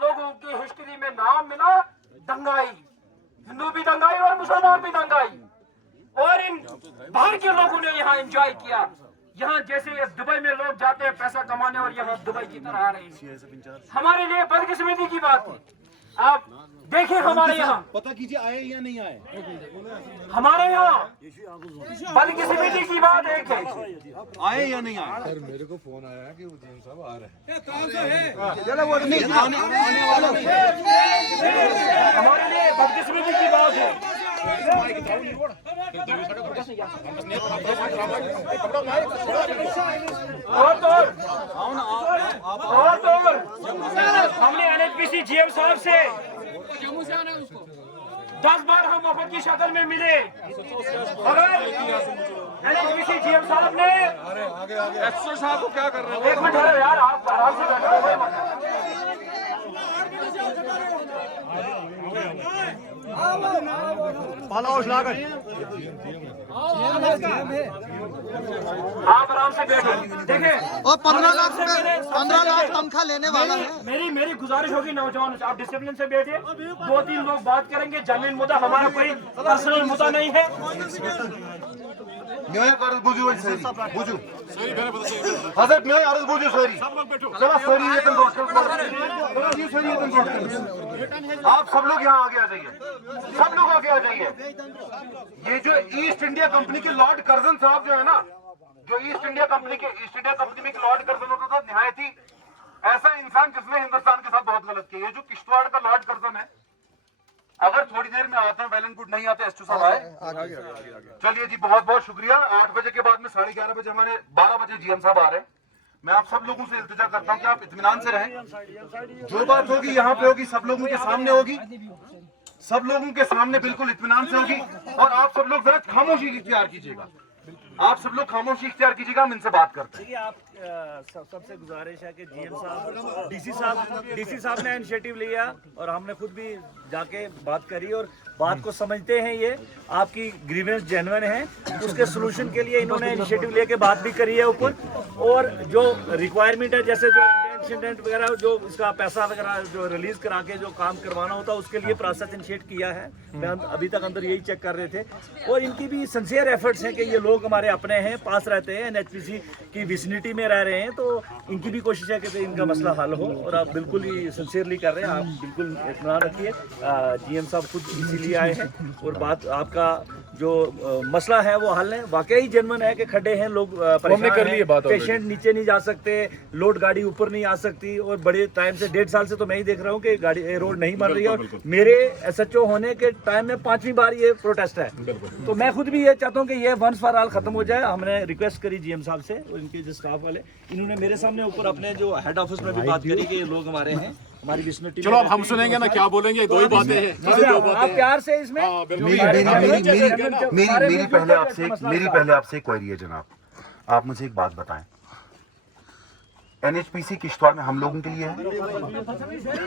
लोगों की हिस्ट्री में नाम मिला दंगाई, हिंदू भी दंगाई और मुसलमान भी दंगाई, और इन बाहर के लोगों ने यहाँ एंजॉय किया। यहाँ जैसे दुबई में लोग जाते हैं पैसा कमाने और यहाँ दुबई की तरह आ रहे हैं। हमारे लिए बदकिस्मती की बात है। आप देखिए हमारे यहाँ, पता कीजिए आए या नहीं आए। हमारे यहाँ बदकिस्मती की बात एक है, आए या नहीं आए। सर मेरे को फोन आया है कि वो जीएम साहब आ रहे हैं। चलो वो नहीं आने वाला नहीं। हमारे लिए बदकिस्मती की बात है। और हमने एनएचपीसी जीएम साहब से 10 बार हम वफद की शक्ल में मिले, अगर एनएचपीसी जीएम साहब ने एसओ साहब को क्या कर रहे हैं? एक मिनट यार, आप आराम से बैठो। आप आराम से बैठो। देखिए और 15 लाख तनख्वाह लेने वाला है। मेरी गुजारिश होगी नौजवान, आप डिसिप्लिन से बैठिए। 2-3 लोग बात करेंगे, जमीन मुद्दा, हमारा कोई पर्सनल मुद्दा नहीं है। आप सब लोग यहाँ आगे आ जाइए, सब लोग आगे आ जाइए। ये जो ईस्ट इंडिया कंपनी के लॉर्ड कर्जन साहब जो है ना, जो ईस्ट इंडिया कंपनी में लॉर्ड कर्जन होता था, निहायत ही ऐसा इंसान जिसने हिंदुस्तान के साथ बहुत गलत किया। ये जो किश्तवाड़ का लॉर्ड कर्जन है, अगर थोड़ी देर में आते हैं, वेल एंड गुड, नहीं आते एसटू साहब आए। चलिए जी, बहुत बहुत शुक्रिया। 8 बजे के बाद में 11:30 बजे हमारे 12 बजे जीएम साहब आ रहे हैं। मैं आप सब लोगों से इल्तिजा करता हूं कि आप इत्मीनान से रहें। जो बात होगी यहाँ पे होगी, सब लोगों के सामने होगी, सब लोगों के सामने बिल्कुल इत्मीनान से होगी। और आप सब लोग जरा खामोशी इख्तियार कीजिएगा, आप सब लोग खामोशी इख्तियार कीजिएगा। हम इनसे बात करते हैं। आप सबसे गुजारिश है कि जीएम साहब, डीसी साहब ने इनिशिएटिव लिया और हमने खुद भी जाके बात करी और बात को समझते हैं। ये आपकी ग्रीवेंस जेन्युइन है, उसके सोल्यूशन के लिए इन्होंने इनिशिएटिव लेके बात भी करी है ऊपर। और जो रिक्वायरमेंट है, जैसे जो इंडेंट वगैरह, जो इसका पैसा वगैरह जो रिलीज करा के जो काम करवाना होता है, उसके लिए प्रोसेस इनिशिएट किया है। मैं अभी तक अंदर यही चेक कर रहे थे। और इनकी भी सिंसियर एफर्ट्स हैं कि ये लोग हमारे अपने हैं, पास रहते हैं, एनएचपीसी की विसिनिटी में रह रहे हैं, तो इनकी भी कोशिश है कि इनका मसला हल हो। और आप बिल्कुल ही सिंसियरली कर रहे हैं, आप बिल्कुल इत्मीनान रखिए। जीएम साहब खुद इसीलिए आए हैं और बात आपका जो मसला है वो हल है। वाकई जेन्युइन है कि खड्डे हैं, लोग परेशान हैं, पेशेंट नीचे नहीं जा सकते, लोड गाड़ी ऊपर नहीं आ सकती। और बड़े टाइम से 1.5 साल से तो मैं ही देख रहा हूँ कि गाड़ी रोड नहीं बन रही है। और मेरे एसएचओ होने के टाइम में 5वीं बार ये प्रोटेस्ट है। तो मैं खुद भी ये चाहता हूँ कि ये वंस फॉर ऑल खत्म हो जाए। हमने रिक्वेस्ट करी जीएम साहब से और इनके जो स्टाफ वाले, इन्होंने मेरे सामने ऊपर अपने जो हेड ऑफिस में भी बात करी कि ये लोग हमारे हैं, हमारी विसिनिटी। चलो अब हम सुनेंगे ना क्या बोलेंगे। दो ही बातें हैं, आप प्यार से इसमें मेरी पहले आपसे एक क्वेरी है जनाब। आप मुझे एक बात बताएं, एनएचपीसी किश्तवाड़ में हम लोगों के लिए है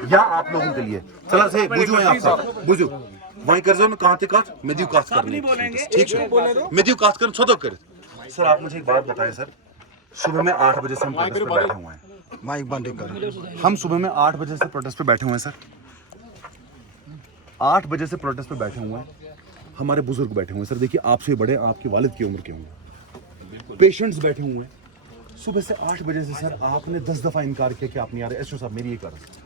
या आप लोगों के लिए? चला से बुझो है आप बुझो वहीं कर जो कहां थे कास्ट मेद्यू कास्ट करने ठीक है, मेद्यू कास्ट कर छोड़ो कर। सर आप मुझे एक बात बताएं सर, सुबह में 8 बजे से हम प्रोटेस्ट पे बैठे हुए हैं। माइक बंद कर। हम सुबह में 8 बजे से प्रोटेस्ट पे बैठे हुए हैं सर, 8 बजे से प्रोटेस्ट पे बैठे हुए हैं। हमारे बुजुर्ग बैठे हुए हैं सर, देखिए आपसे बड़े, आपके वालिद की उम्र के होंगे, पेशेंट्स बैठे हुए हैं। सुबह से 8 बजे से सर आपने 10 दफा इनकार किया कि आप नहीं आ रहे। एसओ साहब मेरी एक अर्ज,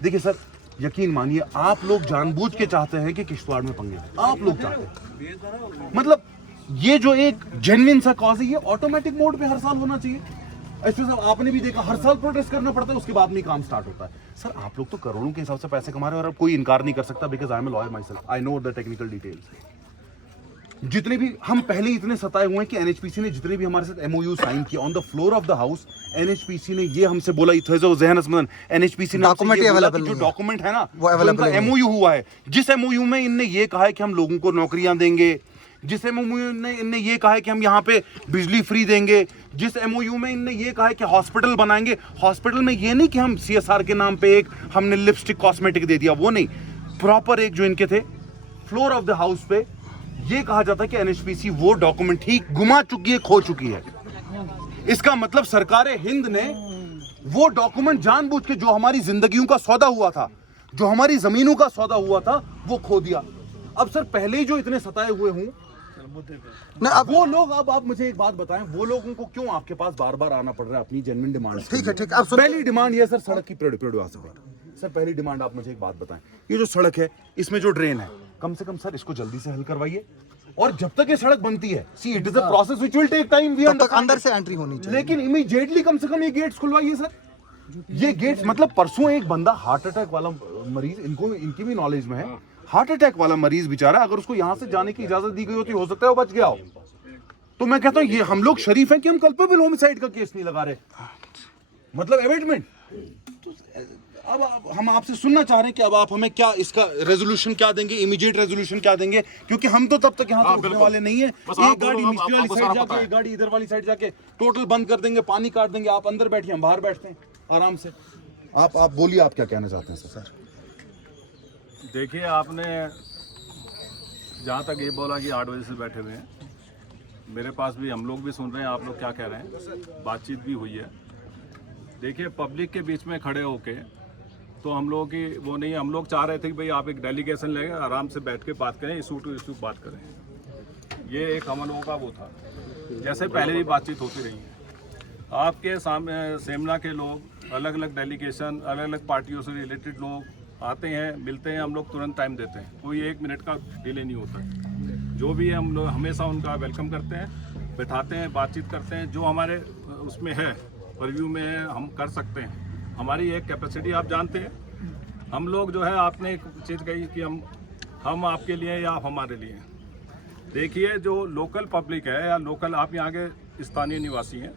देखिए सर यकीन मानिए, आप लोग जानबूझ के चाहते हैं कि किश्तवाड़ में पंगे, आप लोग चाहते हैं। मतलब ये जो एक जेन्युइन सा कॉज है, ये ऑटोमेटिक मोड पे हर साल होना चाहिए। एसओ साहब आपने भी देखा, हर साल प्रोटेस्ट करना पड़ता है, उसके बाद में काम स्टार्ट होता है। सर आप लोग तो करोड़ों के हिसाब से पैसे कमा रहे हो और अब कोई इनकार नहीं कर सकता, because I am a lawyer my self, I know the technical details. जितने भी हम पहले इतने सताए हुए हैं कि एनएचपीसी ने जितने भी हमारे साथ एमओयू साइन किया on the floor of the house, NHPC ने ये हमसे बोला, एनएचपीसी ने जो डॉक्यूमेंट है ना वो एमओयू हुआ है, जिस एमओयू में इनने ये कहा है कि हम लोगों को नौकरियां देंगे, जिस एमओयू में इनने ये कहा है कि हम यहाँ पे बिजली फ्री देंगे, जिस एमओयू में इनने ये कहा है कि हॉस्पिटल बनाएंगे। हॉस्पिटल में ये नहीं कि हम सीएसआर के नाम पे एक हमने लिपस्टिक कॉस्मेटिक दे दिया, वो नहीं, प्रॉपर एक जो इनके थे फ्लोर ऑफ द हाउस पे ये कहा जाता है कि एनएचपीसी वो डॉक्यूमेंट ही गुमा चुकी है, खो चुकी है। इसका मतलब सरकार हिंद ने वो डॉक्यूमेंट जानबूझ के जो हमारी जिंदगियों का सौदा हुआ था, जो हमारी जमीनों का सौदा हुआ था, वो खो दिया। अब सर पहले ही जो इतने सताए हुए हूं न, अब वो लोग, अब आप मुझे एक बात बताएं, वो लोगों को क्यों आपके पास बार बार आना पड़ रहा है अपनी जेन्युइन डिमांड? ठीक है, अब सुन- पहली डिमांड ये सर सड़क की सर पहली डिमांड आप मुझे एक बात बताएं, ये जो सड़क है इसमें जो ड्रेन है, कम से कम सर इसको जल्दी से हल करवाइए। और जब तक ये सड़क बनती है, see it is a process which will take time, we तब तक अंडरस्टैंड, अंदर से एंट्री होनी चाहिए। लेकिन इमीडिएटली कम से कम ये गेट्स खुलवाइए सर। ये गेट्स मतलब परसों एक बंदा हार्ट अटैक वाला मरीज, इनकी भी नॉलेज में है, हार्ट अटैक वाला मरीज बेचारा, अगर उसको यहां से जाने की इजाजत दी गई होती हो सकता है वो बच गया हो। तो मैं कहता हूं ये हम लोग शरीफ हैं कि हम कल्पेबल होमिसाइड का केस नहीं लगा रहे, मतलब एबेटमेंट। अब हम आपसे सुनना चाह रहे हैं कि अब आप हमें क्या इसका रेजोल्यूशन क्या देंगे, इमीडिएट रेजोल्यूशन क्या देंगे, क्योंकि हम तो तब तक यहाँ से उठने वाले नहीं है। बस आप एक गाड़ी बोलो, नीचे वाली आपको साइड सारा जाके, पता है। एक गाड़ी इधर वाली साइड जाके टोटल बंद कर देंगे, पानी काट देंगे, आप अंदर बैठिए, हम बाहर बैठते हैं आराम से। आप बोलिए आप क्या कहना चाहते हैं सर? देखिए, आपने जहाँ तक ये बोला कि 8 बजे से बैठे हुए हैं, मेरे पास भी, हम लोग भी सुन रहे हैं आप लोग क्या कह रहे हैं, बातचीत भी हुई है। देखिए, पब्लिक के बीच में खड़े होके तो हम लोगों की वो नहीं, हम लोग चाह रहे थे कि भाई आप एक डेलीगेशन लेंगे, आराम से बैठ के बात करें, इशू टू इशू बात करें। ये एक हम लोगों का वो था, जैसे पहले भी बातचीत होती रही है। आपके सामने सेमना के लोग, अलग अलग डेलीगेशन, अलग अलग पार्टियों से रिलेटेड लोग आते हैं, मिलते हैं, हम लोग तुरंत टाइम देते हैं, कोई 1 मिनट का डिले नहीं होता है। जो भी है हम लोग हमेशा उनका वेलकम करते हैं, बैठाते हैं, बातचीत करते हैं, जो हमारे उसमें है, परव्यू में है, हम कर सकते हैं। हमारी एक कैपेसिटी आप जानते हैं, हम लोग जो है, आपने एक चीज़ कही कि हम आपके लिए या आप हमारे लिए। देखिए, जो लोकल पब्लिक है या लोकल आप यहाँ के स्थानीय निवासी हैं,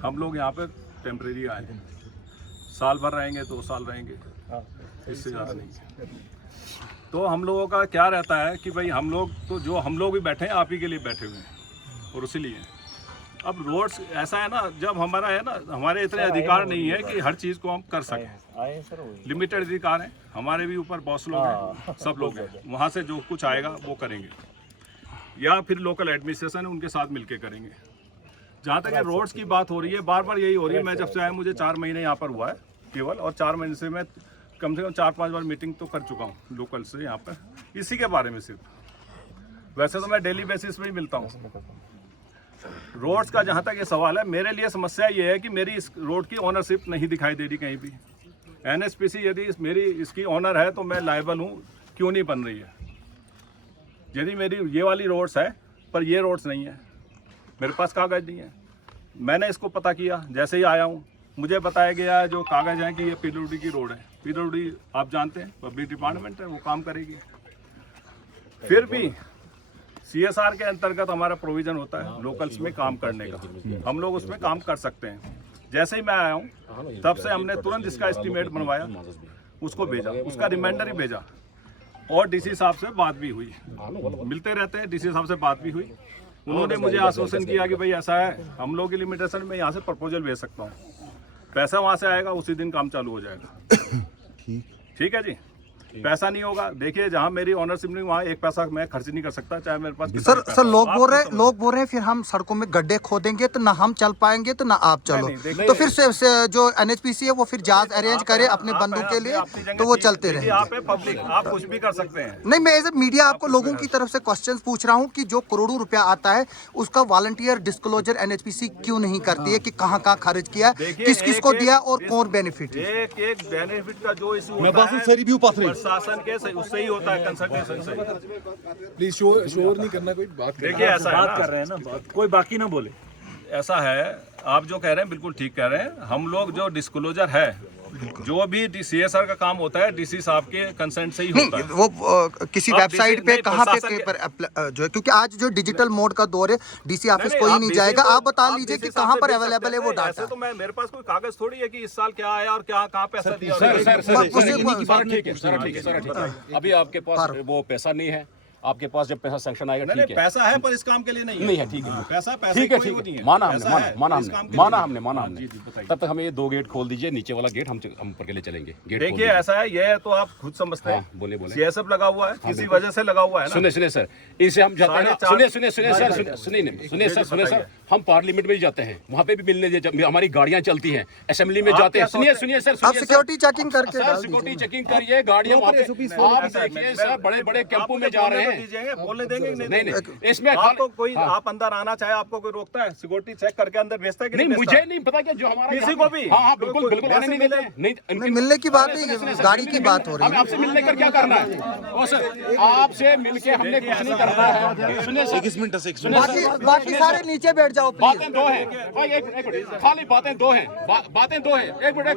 हम लोग यहाँ पर टेम्परेरी आए हैं, साल भर रहेंगे, 2 साल रहेंगे, इससे ज़्यादा नहीं। तो हम लोगों का क्या रहता है कि भाई हम लोग तो, जो हम लोग भी बैठे हैं, आप ही के लिए बैठे हुए हैं, और इसीलिए अब रोड्स ऐसा है ना, जब हमारा है ना, हमारे इतने अधिकार नहीं है कि हर चीज़ को हम कर सकें, लिमिटेड अधिकार हैं, हमारे भी ऊपर बॉस लोग हैं, सब लोग हैं, वहाँ से जो कुछ आएगा वो करेंगे, या फिर लोकल एडमिनिस्ट्रेशन उनके साथ मिलके करेंगे। जहाँ तक रोड्स की बात हो रही है, बार बार यही हो रही है, मैं जब से आया मुझे 4 महीने यहाँ पर हुआ है केवल, और 4 महीने से मैं कम से कम 4-5 बार मीटिंग तो कर चुका हूँ लोकल से यहाँ पर, इसी के बारे में सिर्फ। वैसे तो मैं डेली बेसिस पे ही मिलता हूँ। रोड्स का जहाँ तक ये सवाल है, मेरे लिए समस्या ये है कि मेरी इस रोड की ओनरशिप नहीं दिखाई दे रही कहीं भी। NHPC यदि मेरी इसकी ओनर है तो मैं लायबल हूँ, क्यों नहीं बन रही है? यदि मेरी ये वाली रोड्स है पर ये रोड्स नहीं है, मेरे पास कागज़ नहीं है। मैंने इसको पता किया, जैसे ही आया हूँ मुझे बताया गया जो कागज़ है कि ये PWD की रोड है। PWD आप जानते हैं पब्लिक डिपार्टमेंट है, वो काम करेगी। फिर भी CSR के अंतर्गत हमारा प्रोविज़न होता है लोकल्स में काम करने का, हम लोग उसमें काम कर सकते हैं। जैसे ही मैं आया हूँ तब से हमने तुरंत इसका एस्टीमेट बनवाया, उसको भेजा, उसका रिमाइंडर ही भेजा, और DC साहब से बात भी हुई, मिलते रहते हैं, DC साहब से बात भी हुई। उन्होंने मुझे आश्वासन किया कि भाई ऐसा है, हम लोग की लिमिटेशन में यहाँ से प्रपोजल भेज सकता हूँ, पैसा वहाँ से आएगा, उसी दिन काम चालू हो जाएगा। ठीक है जी। पैसा नहीं होगा, देखिए जहाँ मेरी ओनरशिप नहीं, वहाँ 1 पैसा मैं खर्च नहीं कर सकता, चाहे मेरे पास कितना पैसा सर हो। लोग आप बोल रहे हैं फिर हम सड़कों में गड्ढे खोदेंगे तो ना हम चल पाएंगे तो ना आप चलो। नहीं, देखिए- तो फिर से जो NHPC है वो फिर जहाज अरेंज करे अपने बंदों के लिए, तो वो चलते देखिए, रहे। आप है पब्लिक, आप कुछ भी कर सकते हैं। नहीं, मैं एज ए मीडिया आपको लोगों की तरफ से क्वेश्चंस पूछ रहा हूँ कि जो करोड़ों रुपया आता है उसका वॉलंटियर डिस्क्लोजर NHPC क्यों नहीं करती है कि कहाँ खर्च किया, देखिए, किस किस को एक- दिया और कौन बेनिफिट है। एक बेनिफिट का जो इशू मैं होता बात है से रिव्यू पास रही प्रशासन के उससे ही होता है, कंसल्टेशन से। प्लीज शोर नहीं करना, कोई बात करना। देखिए ऐसा है बात ना, कर रहे हैं ना, कोई बाकी ना बोले। ऐसा है, आप जो कह रहे हैं बिल्कुल ठीक कह रहे हैं। हम लोग जो डिस्क्लोजर है, जो भी CSR का काम होता है, DC साहब के कंसेंट से ही होता है। वो किसी अब वेबसाइट DC पे नहीं, कहाँ प्रशासन पे जो है, क्योंकि आज जो डिजिटल मोड का दौर है, DC ऑफिस नहीं, कोई आप नहीं DC जाएगा। को- आप बता आप लीजिए DC कि साहब कहाँ से पर भेज अवेलेबल सकते है वो हैं। डाटा। ऐसे तो मैं, मेरे पास कोई कागज थोड़ी है कि इस साल क्या आया और क्या कहाँ पैसा दिया। सर, ठीक है, ठीक है, ठीक है। अभी आपके पास वो पैसा नहीं है, आपके पास जब पैसा सैंक्शन आएगा नहीं, ठीक है, पैसा है पर इस काम के लिए नहीं नहीं है, ठीक है, पैसा ठीक है, कोई ठीक वो नहीं है, माना पैसा हमने, है, माना इस काम के माना लिए हमने, माना हमने। तब तक हमें ये 2 गेट खोल दीजिए, नीचे वाला गेट हम ऊपर के लिए चलेंगे। गेट खोल देखिए दीजिए। ऐसा है, ये तो आप खुद समझते हैं, बोले बोले सीएसएफ लगा हुआ है, किसी वजह से लगा हुआ है ना। सुने सुने सर, इनसे हम जाते हैं, 4.5 सुने सर, सुने सर, हम पार्लियामेंट में जाते हैं, वहाँ पे भी मिलने हमारी गाड़ियाँ चलती हैं, असेंबली में जाते हैं। सुनिए सर, आप सिक्योरिटी चेकिंग करके सर, सिक्योरिटी चेकिंग करिए, गाड़ियाँ वहाँ पे आप देखिए सर, बड़े बड़े कैंपों में जा रहे हैं। बोलने देंगे नहीं, इसमें आपको कोई आप अंदर आना चाहे आपको कोई रोकता है? सिक्योरिटी चेक करके अंदर भेजता है कि नहीं, नहीं मुझे नहीं पता कि जो हमारा किसी को भी? हाँ बिल्कुल बिल्कुल आने नहीं देते हैं। नहीं, मिलने की बात नहीं, गाड़ी की बात हो रही हमें आपसे मिलने कर क्या करना है? और सर आपसे मिलके हमने कुछ नहीं करना है। सुनिए सर, 1 मिनट से बाकी सारे नीचे बैठ जाओ प्लीज। बातें 2 हैं भाई, एक मिनट, खाली बातें 2 हैं, बातें 2 हैं, एक मिनट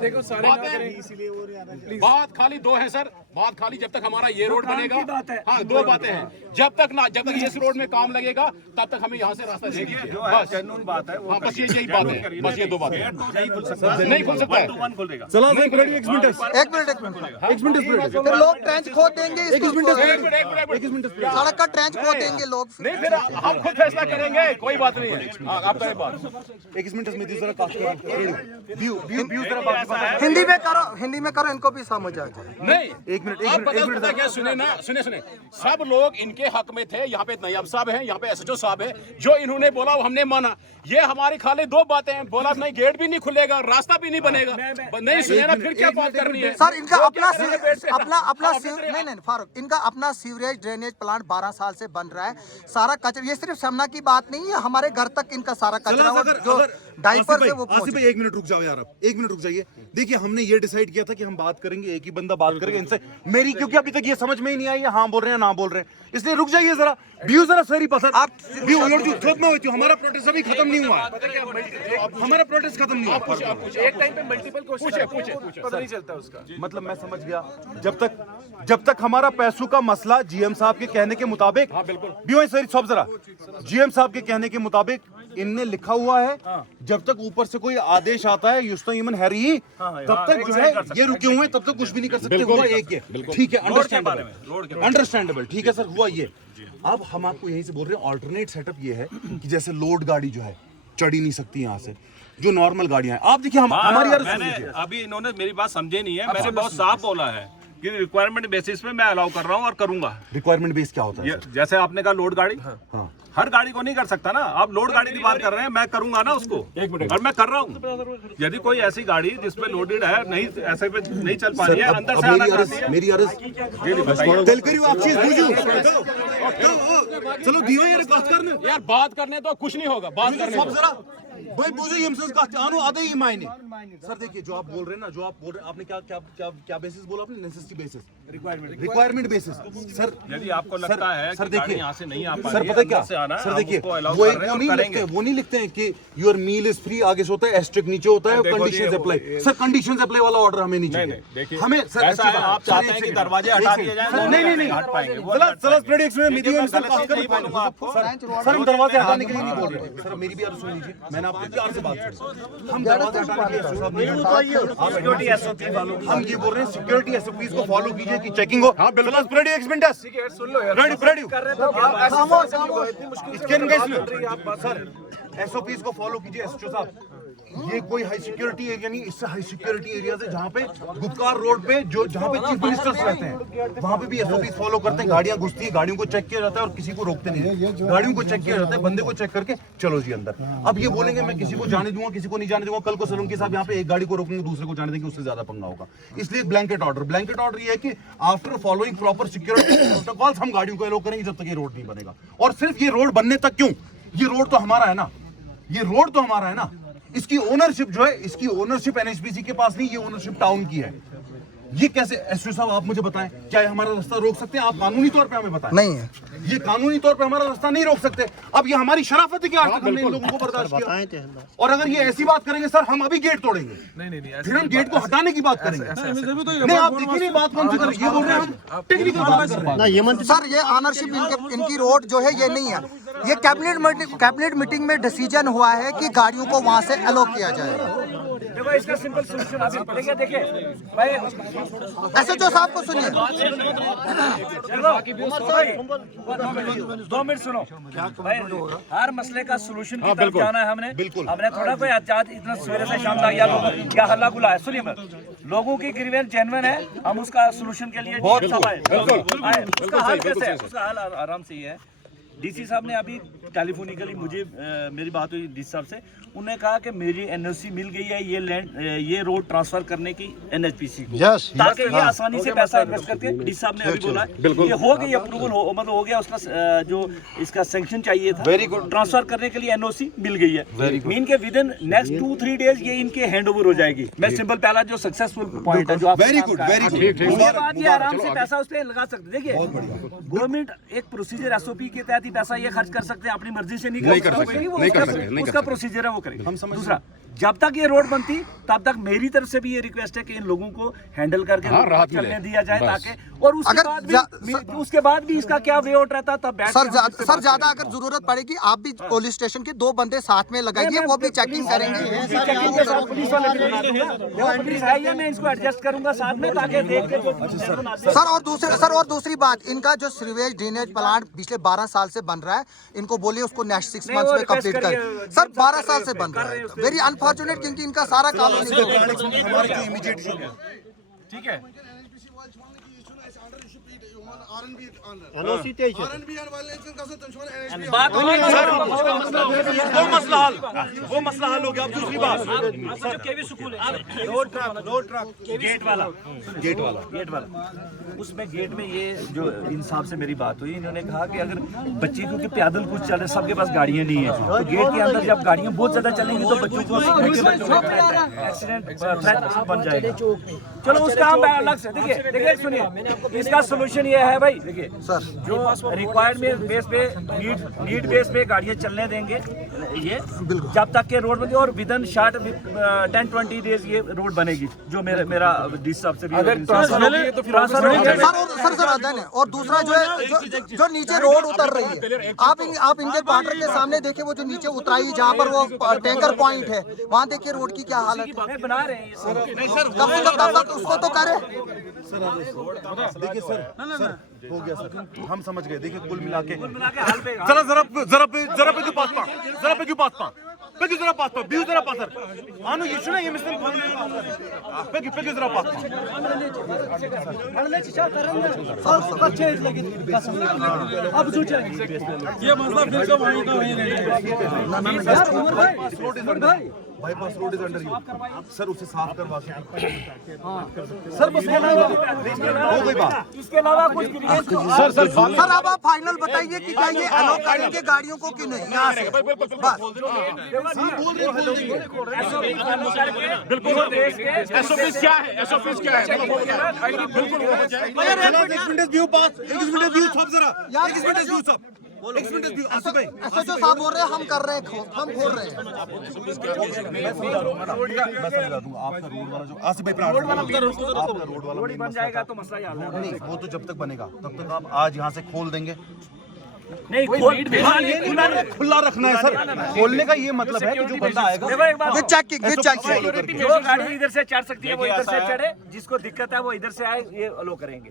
देखो सारे ना करें। बात खाली 2 है सर, बात खाली जब तक हमारा ये रोड बनेगा। हाँ 2 बातें हैं, जब तक इस रोड में काम लगेगा तब तक हमें यहाँ से रास्ता देंगे। जो है कानून बात है वो हाँ बस यही बात है, बस ये 2 बातें हैं। नहीं खुल सकता, नहीं खुल सकता है। 1 खुलेगा। चलो एक मिनट एक मिनट फिर लोग ट्रेंच खोद देंगे इसके ऊपर। एक मिनट सड़क का ट्रेंच खोद देंगे लोग। नहीं, फिर हम खुद फैसला करेंगे, कोई बात नहीं है। हाँ आप करें बात। 1 मिनट में जरा कास्ट व्यू जरा बात हिंदी में करो, इनको भी समझ आ जाए। नहीं, एक मिनट पता क्या, सुने सब लोग इनके हक में थे। यहाँ पे नयाब साहब हैं, यहाँ पे एसएचओ साहब हैं, जो इन्होंने बोला वो हमने माना। ये हमारी खाली 2 बातें हैं, बोला नहीं गेट भी नहीं खुलेगा, रास्ता भी नहीं बनेगा। नहीं सुने ना, फिर क्या बात करनी है सर इनका वो अपना क्या करना है? अपना हाँ, नहीं फारूक, इनका अपना सीवरेज ड्रेनेज प्लांट 12 साल से बन रहा है। सारा कचरा, ये सिर्फ सामना की बात नहीं है, हमारे घर तक इनका सारा कचरा जो डाइपर से वो आसिफ भाई 1 मिनट रुक जाओ यार, आप 1 मिनट रुक जाइए। देखिए हमने ये डिसाइड किया था कि हम बात करेंगे, एक ही बंदा बात करेंगे इनसे मेरी, क्योंकि अभी तक ये समझ में ही नहीं आई है हाँ बोल रहे हैं ना बोल रहे हैं, इसलिए रुक जाइए जरा। व्यू जरा सही पसंद आप व्यू हमारा प्रोटेस्ट अभी खत्म नहीं हुआ है, हमारा प्रोटेस्ट खत्म नहीं हुआ। एक टाइम पे मल्टीपल क्वेश्चन पता नहीं चलता उसका। मतलब मैं समझ गया, जब तक हमारा पैसों का मसला जीएम साहब के कहने के मुताबिक, हाँ बिल्कुल सही सब जरा, जीएम साहब के कहने के मुताबिक इनने लिखा हुआ है, जब तक ऊपर से कोई आदेश आता है युस्तईमन हैरी, तब तक जो है ये रुके हुए हैं, तब तक कुछ भी नहीं कर सकते। हुआ एक है, ठीक है, अंडरस्टैंडेबल, ठीक है सर, हुआ ये। अब हम आपको यहीं से बोल रहे हैं ऑल्टरनेट सेटअप ये है कि जैसे लोड गाड़ी जो है चढ़ ही नहीं सकती यहाँ से, जो नॉर्मल गाड़ियां हैं। आप देखिए हमारी यार अभी इन्होंने मेरी बात समझे नहीं है, मैंने बहुत साफ बोला है कि रिक्वायरमेंट बेसिस पे मैं अलाउ कर रहा हूँ और करूंगा। रिक्वायरमेंट बेस क्या होता है? जैसे आपने कहा लोड गाड़ी, हाँ। हर गाड़ी को नहीं कर सकता ना, आप लोड गाड़ी की बात कर रहे हैं, मैं करूंगा ना उसको, और मैं कर रहा हूँ। यदि कोई ऐसी गाड़ी जिसपे लोडेड है, नहीं ऐसे पे नहीं चल पा रही है, अंदर से आना चाहती है, मेरी अर्ज चलो दियो यार बात करने, यार बात करने तो कुछ नहीं होगा, बात करने सब जरा भाई बुझे हिमसेस का चानो आधे ही मायने। सर देखिए जो आप बोल रहे हैं ना, जो आप बोल रहे हैं, आपने क्या बेसिस बोला आपने? Necessity basis, requirement basis. Sir यदि आपको लगता है सर कि गाड़ी देखिए यहाँ से नहीं आ पा सर रही है, पता क्या अंदर से आना है, सर हम देखिए उसको allow वो कर रहे हैं और नहीं करेंगे। लिखते, वो नहीं लिखते हैं कि योर मील इज फ्री, आगे से होता है एस्ट्रिक, नीचे होता है conditions apply. Sir conditions apply वाला ऑर्डर हमें नहीं चाहिए, हमें सर ऐसा है, आप चाहते हैं कि दरवाजे हटा दिए जाएं? नहीं हट पाएंगे वो। चलो प्रेडिक्शन में मीडियम से बात नहीं बोलूंगा आपको। सर हम दरवाजे हटाने के लिए नहीं बोल रहे। सर मेरी भी अर्ज सुन लीजिए, मैंने आपको प्यार से बात की, हम दरवाजे हटाने के सिक्योरिटी एसओपी फॉलो हम ये बोल रहे हैं सिक्योरिटी एसओपीज को फॉलो कीजिए कि चेकिंग हो। हाँ बिल्कुल रेडी एक्सपेंडस सुन लो यार, रेडी कर रहे तो इतनी मुश्किल सर एसओपीज को फॉलो कीजिए एसओ साहब। ये कोई हाई सिक्योरिटी एरिया नहीं, इससे हाई सिक्योरिटी एरिया है जहाँ पे गुपकार रोड पे जहाँ पे चीफ मिनिस्टर्स रहते हैं, वहाँ पे भी एसओपी फॉलो करते हैं। गाड़ियाँ घुसती है, गाड़ियों को चेक किया जाता है और किसी को रोकते नहीं है, गाड़ियों को चेक किया जाता है, बंदे को चेक करके चलो जी अंदर। अब ये बोलेंगे मैं किसी को जाने दूंगा, किसी को नहीं जाने दूंगा, कल को सलून के साहब यहाँ पे एक गाड़ी को रोकेंगे, दूसरे को जाने देंगे, उससे ज्यादा पंगा होगा। इसलिए ब्लैंकेट ऑर्डर ये है कि after following proper security protocols हम गाड़ियों को अलाउ करेंगे जब तक ये रोड नहीं बनेगा। और सिर्फ ये रोड बनने तक क्यों, ये रोड तो हमारा है ना, ये रोड तो हमारा है ना, इसकी ओनरशिप जो है, इसकी ओनरशिप एनएचपीसी के पास नहीं, ये ओनरशिप टाउन की है। ये कैसे एसपी साहब आप मुझे बताएं, क्या ये हमारा रास्ता रोक सकते हैं? आप कानूनी तौर पे हमें बताएं। नहीं है, ये कानूनी तौर पे हमारा रास्ता नहीं रोक सकते। अब ये हमारी शराफत है कि आज तक हमने इन लोगों को बर्दाश्त किया, और अगर ये ऐसी बात करेंगे सर हम अभी गेट तोड़ेंगे, नहीं फिर हम गेट को हटाने की बात करेंगे। नहीं आप देखिए नहीं बात कौन सी कर, ये बोल रहे हैं हम टेक्निकल बात कर रहे हैं। सर ये ऑनरशिप इनकी रोड जो है ये नहीं है, ये कैबिनेट मीटिंग में डिसीजन हुआ है कि गाड़ियों को वहां से अलो किया जाएगा। भाई इसका सिंपल सोल्यूशन अभी देखिए देखिए भाई SHO साहब को सुनिए। दो मिनट सुनो भाई, हर मसले का सोल्यूशन की तरफ जाना है हमने। हमने थोड़ा कोई आज इतना सवेरे से शाम तक या क्या हल्ला गुला है। सुनिए लोगों की ग्रीवेंस जेन्युइन है, हम उसका सोल्यूशन के लिए उसका हल कैसे है, उसका हल आराम से ही है। डीसी साहब ने अभी टेलीफोनिकली मुझे मेरी बात हुई डीसी साहब से, उन्होंने कहा कि मेरी एनओसी मिल गई है ये रोड ट्रांसफर करने की एनएचपीसी को, ताकि ये आसानी से पैसा इन्वेस्ट करके, डीसी साहब ने अभी बोला ये हो गई अप्रूवल मतलब हो गया उसका जो इसका सैंक्शन चाहिए था ट्रांसफर करने के लिए एनओसी मिल गई है। मीन के विद इन नेक्स्ट 2-3 डेज ये इनके हैंड ओवर हो जाएगी। मैं सिंपल पहला जो सक्सेसफुल पॉइंट है जो आप वेरी गुड उसके बाद ये आराम से पैसा उस पर लगा सकते। देखिए गवर्नमेंट एक प्रोसीजर एसओपी के तहत ही पैसा ये खर्च कर सकते हैं, अपनी मर्जी से नहीं कर सकते, उसका प्रोसीजर है वो करेंगे। दूसरा, जब तक ये रोड बनती तब तक मेरी तरफ से भी ये रिक्वेस्ट है कि इन लोगों को हैंडल करके चलने दिया जाए, ताकि और उसके बाद भी इसका क्या वे आउट रहता तब सर ज्यादा अगर जरूरत पड़ेगी आप भी पुलिस स्टेशन के 2 बंदे साथ में लगाइए, वो भी चेकिंग करेंगे। पुलिस आई है, मैं इसको एडजस्ट करूंगा साथ में ताकि देख के सर और दूसरी बात, इनका जो सीवेज ड्रेनेज प्लांट पिछले 12 साल से बन रहा है, इनको बोलिए उसको नेक्स्ट 6 मंथ्स में कंप्लीट करें। सर 12 साल से बन रहा है, वेरी अनफॉर्चुनेट, क्योंकि इनका सारा काम ठीक है। वो मसला हल हो गया। अब दूसरी बात गेट वाला उसमें गेट में ये जो इंसाफ से मेरी बात हुई, इन्होंने कहा कि अगर बच्चे क्योंकि पैदल कुछ चल रहे, सबके पास गाड़ियां नहीं है, तो गेट के अंदर जब गाड़ियां बहुत ज्यादा चलेंगी तो बच्चों को एक्सीडेंट बन जाएगा। चलो उसका हम अलग से देखिए सुनिए, इसका सोल्यूशन ये है भाई, देखिए सर जो रिक्वायर्ड बेस पे नीड बेस पे गाड़ियां चलने देंगे ये जब तक के रोड बने, और विद इन शॉर्ट 10-20 डेज ये रोड बनेगी, जो मेरा डीसी साहब से भी सर अदन है। और दूसरा जो नीचे रोड उतर रही है, आप इंडियन बॉर्डर के सामने देखिए, वो जो नीचे उतराई जहाँ पर वो टैंकर पॉइंट है, वहाँ देखिए रोड की क्या हालत है। बना रहे हैं कब तक उसको तो करे। देखिए सर हो गया सर, हम समझ गए। देखिए कुल मिला के bypass road is under you sir, उसे साफ करवा के सर हो गई बात। इसके अलावा कुछ सर अब आप फाइनल बताइए कि क्या ये अलाउ करेंगे गाड़ियों को कि नहीं। यहाँ से एसओपीज क्या है, एसओपीज क्या है, बिल्कुल SHO साहब बोल रहे हैं हम कर रहे हैं, हम खोल रहे हैं। रोड बन जाएगा तो मसला ही हल है। नहीं, वो तो जब तक बनेगा तब तक आप आज यहाँ से खोल देंगे। नहीं खुला रखना है सर, खोलने का ये मतलब है कि जो बंदा आएगा विद चेकिंग जो गाड़ी इधर से चढ़ सकती है वो इधर से चढ़े, जिसको दिक्कत है वो इधर से आए, ये अलो करेंगे।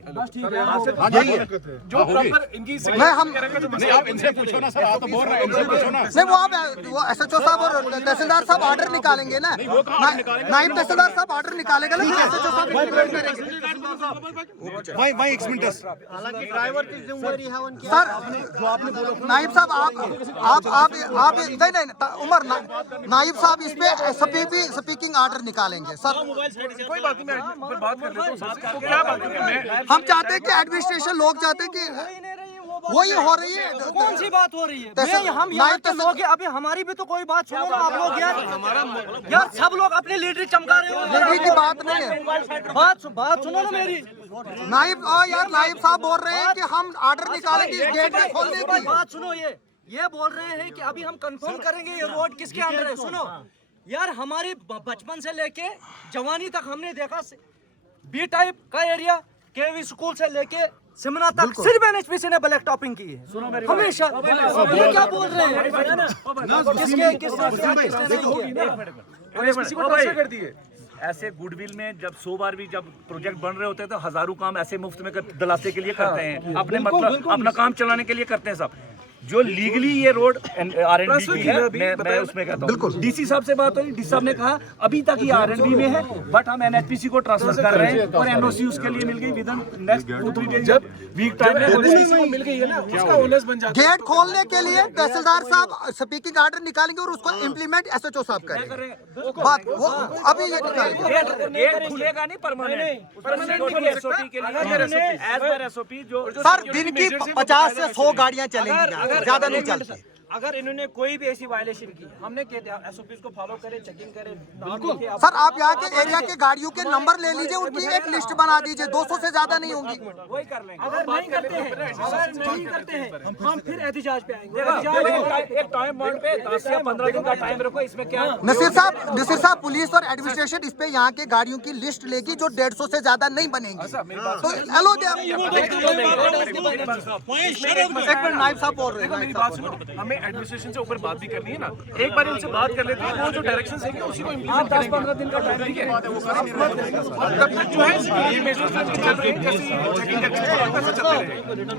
यही है जो प्रॉपर इनकी नहीं हम नहीं, आप इनसे पूछो ना सर, आप तो बोल रहे हैं, इनसे पूछो ना। नहीं वो SHO साहब और तहसीलदार साहब ऑर्डर निकालेंगे ना, नायब तहसीलदार साहब ऑर्डर निकालेगा ना, SHO साहब इंप्लीमेंट करेंगे। वही एक्समिनटस सर नाइब साहब आप नहीं उमर नाइब साहब इस पे स्पीकिंग ऑर्डर निकालेंगे सर। कोई बात नहीं, मैं बात कर लेता हूँ साथ में। क्या बात है, हम चाहते हैं कि एडमिनिस्ट्रेशन लोग चाहते हैं कि वही हो रही है। कौन सी बात हो रही है? हम यहाँ के लोग हैं, अभी हमारी भी तो कोई बात सुनो ना आप लोग यार सब लोग अपने लीडर चमका रहे हो। लीडर की बात नहीं है, बात सुनो ना मेरी। नाइब साहब बोल रहे हैं कि हम ऑर्डर निकालेंगे इस गेट को खोलने की। बात सुनो, ये बोल रहे हैं कि अभी हम कंफर्म करेंगे ये रोड किसके अंदर है। सुनो यार, हमारी बचपन से लेके जवानी तक हमने देखा बी टाइप का एरिया, केवी स्कूल से लेके सिमना तक सिर्फ एनएचपीसी ने ब्लैक टॉपिंग की है हमेशा। ये क्या बोल रहे हैं? किसने कर दिए? ऐसे गुडविल में जब 100 बार भी जब प्रोजेक्ट बन रहे होते हैं तो हजारों काम ऐसे मुफ्त में दिलासे के लिए करते हैं, अपने मतलब अपना काम चलाने के लिए करते हैं सब। जो लीगली ये रोड R&B की है, मैं उसमें कहता हूँ डीसी साहब से बात हुई, डीसी साहब ने कहा अभी तक ये R&B में है, बट हम NHPC को ट्रांसफर कर रहे हैं और NOC उसके लिए मिल गई विद इन नेक्स्ट 2-3 डेज, जब वीक टाइम में मिल गई है ना, उसका ओनर्स बन जाता गेट खोलने के लिए तहसीलदार साहब स्पीकिंग ऑर्डर निकालेंगे और उसको इम्प्लीमेंट SHO साहब करेंगे। बात वो अभी ये निकालेंगे। गेट खुलेगा नहीं परमानेंट SOP के लिए एज पर SOP जो सर दिन की 50 से 100 गाड़ियां चलेंगी, ज्यादा नहीं चलती। अगर इन्होंने कोई भी ऐसी वायलेशन की, हमने कह दिया SOPs को फॉलो करें, चेकिंग करें। बिल्कुल सर आप यहाँ के एरिया के गाड़ियों के नंबर ले लीजिए, उनकी एक लिस्ट बना दीजिए, 200 से ज्यादा नहीं होंगी। वही कर लेंगे। अगर नहीं करते हैं हम फिर एहतिजाज पे आएंगे। एक टाइम बॉन्ड पे 10 से 15 दिन का टाइम रखो, इसमें क्या नसीर साहब पुलिस और एडमिनिस्ट्रेशन इस पे यहाँ के गाड़ियों की लिस्ट लेगी जो 150 से ज्यादा नहीं बनेंगी, तो हेलो नाइब साहब बोल रहे मेरी बात सुनो, हमें एडमिनिस्ट्रेशन से ऊपर बात भी करनी है ना, एक बार इनसे बात कर लेते हैं, वो जो डायरेक्शन देंगे उसी को इम्प्लीमेंट 10-15 दिन का टाइम ठीक है। तब तक जो है ये मेजर्स चल रहे हैं, कैसी चेकिंग कैसे चलते रहे।